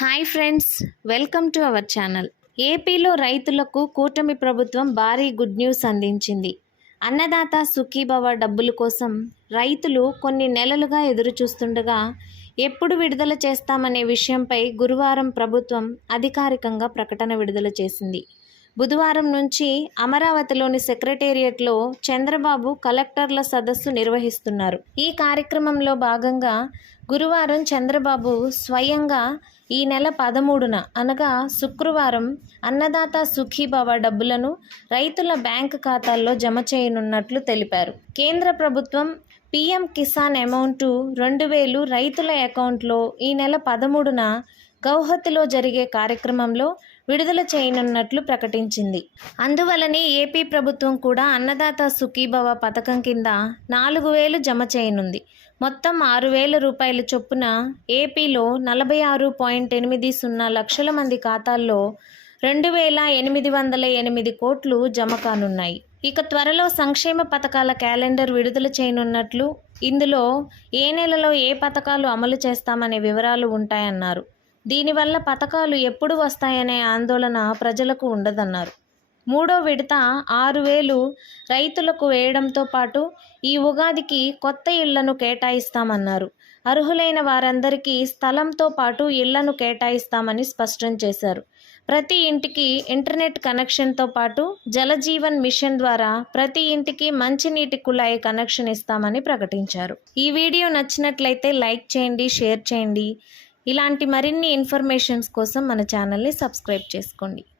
Hi friends, welcome to our channel. ఏపీలో రైతులకు కూటమి ప్రభుత్వం భారీ గుడ్ న్యూస్ అందించింది. అన్నదాత సుఖీభవ డబ్బుల కోసం రైతులు కొన్ని నెలలుగా ఎదురు చూస్తుండగా ఎప్పుడు విడుదల చేస్తామనే విషయంపై గురువారం ప్రభుత్వం అధికారికంగా ప్రకటన విడుదల చేసింది. బుధవారం నుంచి అమరావతిలోని సెక్రటేరియట్లో చంద్రబాబు కలెక్టర్ల సదస్సు నిర్వహిస్తున్నారు. ఈ కార్యక్రమంలో భాగంగా గురువారం చంద్రబాబు స్వయంగా ఈ నెల 13న అనగా శుక్రవారం అన్నదాత సుఖీభవ డబ్బులను రైతుల బ్యాంకు ఖాతాల్లో జమ చేయనున్నట్లు తెలిపారు. కేంద్ర ప్రభుత్వం పీఎం కిసాన్ అమౌంట్ 2,000 రైతుల అకౌంట్లో ఈ నెల 13న గౌహతిలో జరిగే కార్యక్రమంలో విడుదల చేయనున్నట్లు ప్రకటించింది. అందువలనే ఏపీ ప్రభుత్వం కూడా అన్నదాత సుఖీభవ పథకం కింద 4,000 జమ చేయనుంది. మొత్తం 6,000 రూపాయల చొప్పున ఏపీలో 46.80 లక్షల మంది ఖాతాల్లో 2,808 కోట్లు జమ కానున్నాయి. ఇక త్వరలో సంక్షేమ పథకాల క్యాలెండర్ విడుదల చేయనున్నట్లు, ఇందులో ఏ నెలలో ఏ పథకాలు అమలు చేస్తామనే వివరాలు ఉంటాయన్నారు. దీనివల్ల పథకాలు ఎప్పుడు వస్తాయనే ఆందోళన ప్రజలకు ఉండదన్నారు. మూడో విడత 6,000 రైతులకు వేయడంతో పాటు ఈ ఉగాదికి కొత్త ఇళ్లను కేటాయిస్తామన్నారు. అర్హులైన వారందరికీ స్థలంతో పాటు ఇళ్లను కేటాయిస్తామని స్పష్టం చేశారు. ప్రతి ఇంటికి ఇంటర్నెట్ కనెక్షన్తో పాటు జలజీవన్ మిషన్ ద్వారా ప్రతి ఇంటికి మంచినీటి కుళాయి కనెక్షన్ ఇస్తామని ప్రకటించారు. ఈ వీడియో నచ్చినట్లయితే లైక్ చేయండి, షేర్ చేయండి. ఇలాంటి మరిన్ని ఇన్ఫర్మేషన్స్ కోసం మన ఛానల్ని సబ్స్క్రైబ్ చేసుకోండి.